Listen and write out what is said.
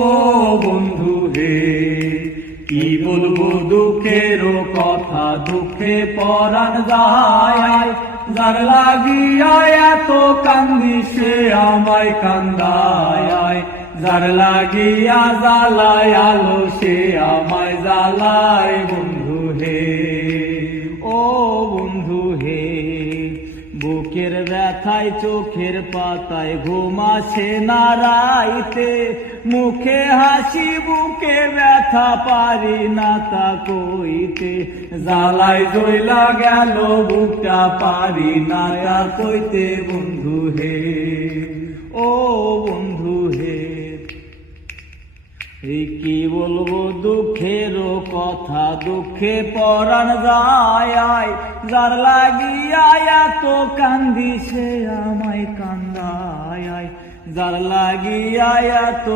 ও বন্ধু হে, কি বলবো দুঃখের কথা, দুঃখে পরাণ যায়, যার লাগিয়া এত কান্দি সে আমায় কান্দায়, যার লাগিয়া জ্বালায় আলো সে আমায় জ্বালায়। বন্ধু হে, ও বন্ধু হে, বুকের ব্যথায় চোখের পাতায় ঘুম আসে না রাইতে, মুখে হাসি বুকে ব্যথা পারি না তা কইতে, জ্বালায় জ্বলা গেল বুকটা পারি না তা কইতে। বন্ধু হে, ও বন্ধু হে, এই কি বলবো দুঃখের কথা, দুঃখে পরাণ যায়, যার লাগিয়া এত কান্দি সে আমায় কান্দায়, যার লাগিয়া এত